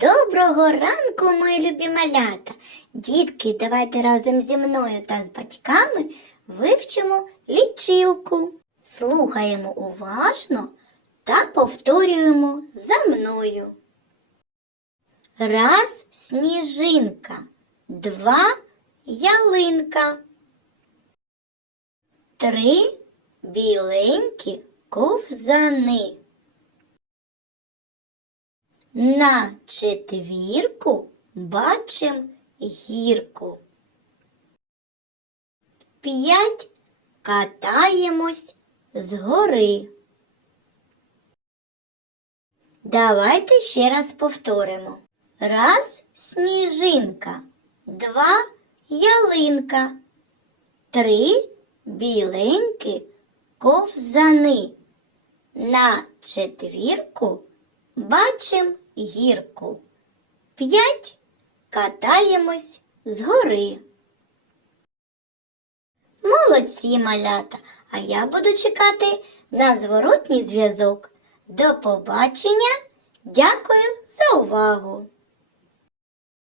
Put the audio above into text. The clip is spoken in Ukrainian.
Доброго ранку, мої любі малята! Дітки, давайте разом зі мною та з батьками вивчимо лічилку. Слухаємо уважно та повторюємо за мною. Раз сніжинка, два ялинка, три біленькі ковзани. На четвірку бачим гірку. П'ять катаємось з гори. Давайте ще раз повторимо. Раз сніжинка, два ялинка, три біленькі ковзани. На четвірку бачим гірку. П'ять катаємось з гори. Молодці малята, а я буду чекати на зворотній зв'язок. До побачення. Дякую за увагу!